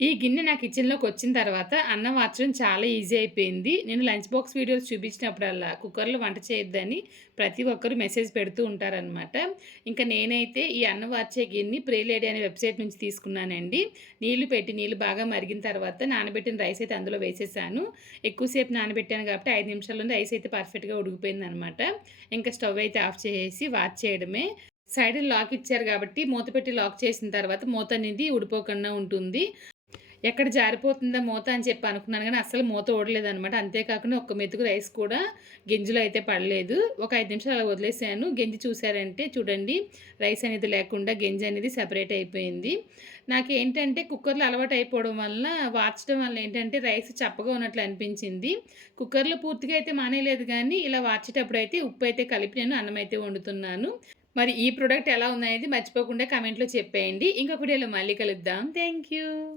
ఈ గిన్నె నా కిచెన్‌లోకి వచ్చిన తర్వాత అన్నం మార్చడం చాలా ఈజీ అయిపోయింది. నేను లంచ్ బాక్స్ వీడియోస్ చూపించినప్పుడల్లా కుక్కర్‌లో వంట చేయొద్దని ప్రతి ఒక్కరు మెసేజ్ పెడుతూ ఉంటారనమాట. ఇంకా నేనైతే ఈ అన్నం వార్చే గిన్నె ప్రేలేడీ అనే వెబ్‌సైట్ నుంచి తీసుకున్నానండి. నీళ్ళు పెట్టి నీళ్ళు బాగా మరిగిన తర్వాత నానబెట్టిన రైస్ అయితే అందులో వేసేసాను. ఎక్కువసేపు నానబెట్టాను కాబట్టి ఐదు నిమిషాల్లోనే రైస్ అయితే పర్ఫెక్ట్‌గా ఉడికిపోయిందనమాట. ఇంకా స్టవ్ అయితే ఆఫ్ చేసేసి వాచ్ చేయడమే. సైడ్ లాక్ ఇచ్చారు కాబట్టి మూత పెట్టి లాక్ చేసిన తర్వాత మూత అనేది ఊడిపోకుండా ఉంటుంది. ఎక్కడ జారిపోతుందా మూత అని చెప్పి అనుకున్నాను కానీ అసలు మూత ఊడలేదనమాట. అంతేకాకుండా ఒక్క మెతుకు రైస్ కూడా గింజలో అయితే పడలేదు. ఒక ఐదు నిమిషాలు అలా వదిలేసాను. గెంజి చూసారంటే చూడండి రైస్ అనేది లేకుండా గెంజి అనేది సెపరేట్ అయిపోయింది. నాకు ఏంటంటే కుక్కర్‌లో అలవాటు అయిపోవడం వలన వార్చడం వల్ల ఏంటంటే రైస్ చప్పగా ఉన్నట్లు అనిపించింది. కుక్కర్‌లో పూర్తిగా అయితే మానేయలేదు కానీ ఇలా వార్చేటప్పుడు అయితే ఉప్పు అయితే కలిపి నేను అన్నం అయితే వండుతున్నాను. మరి ఈ ప్రోడక్ట్ ఎలా ఉందనేది మర్చిపోకుండా కమెంట్లో చెప్పేయండి. ఇంకొక వీడియోలో మళ్ళీ కలుద్దాం. Thank you.